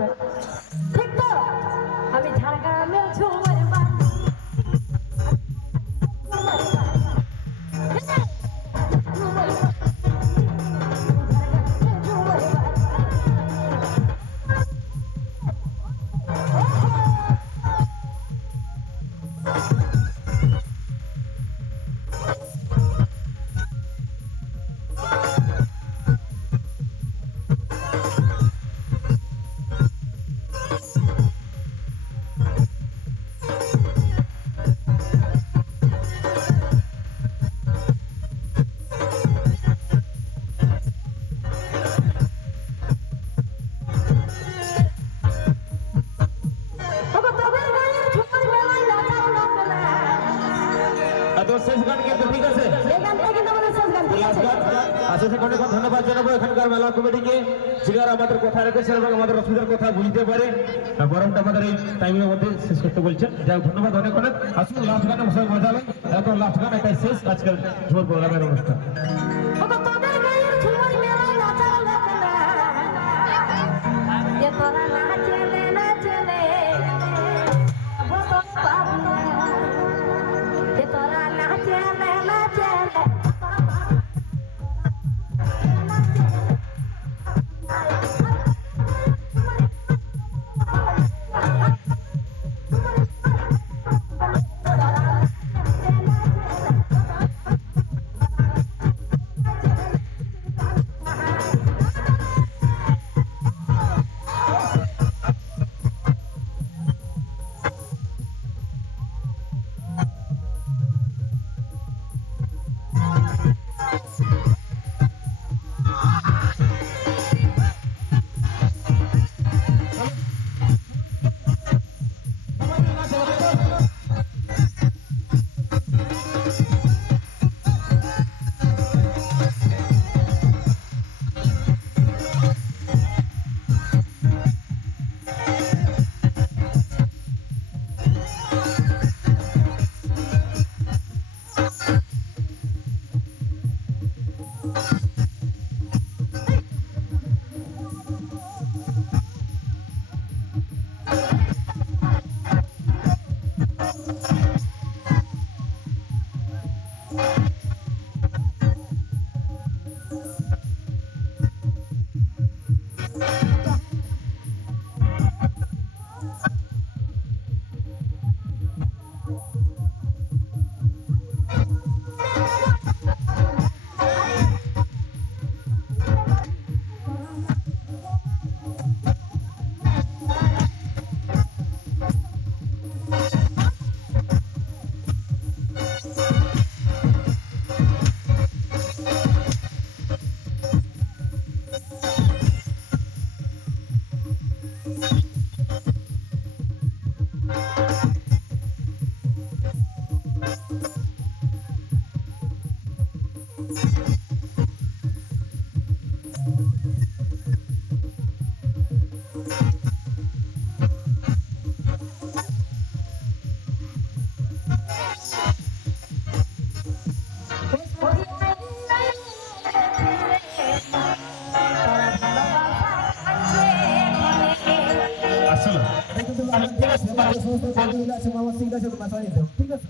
যাবে ঠিক তো আমি ঝাড়গ্রামে ঝুমার বাড়ি শেষ গান কিন্তু ঠিক আছে ধন্যবাদ জানাবো এখানকার মেলা কমিটিকে যারা আমাদের কথা রেখেছেন এবং আমাদের অসুবিধার কথা বুঝতে পারে বরংটা আমাদের এই টাইমের মধ্যে শেষ করতে বলছেন যাই ধন্যবাদ অনেক অনেক আসুন লাস্ট গানে মজা হবে এখন লাস্ট গান এটাই শেষ আজকের ঝোর প্রোগ্রামের অনুষ্ঠান ঠিক আছে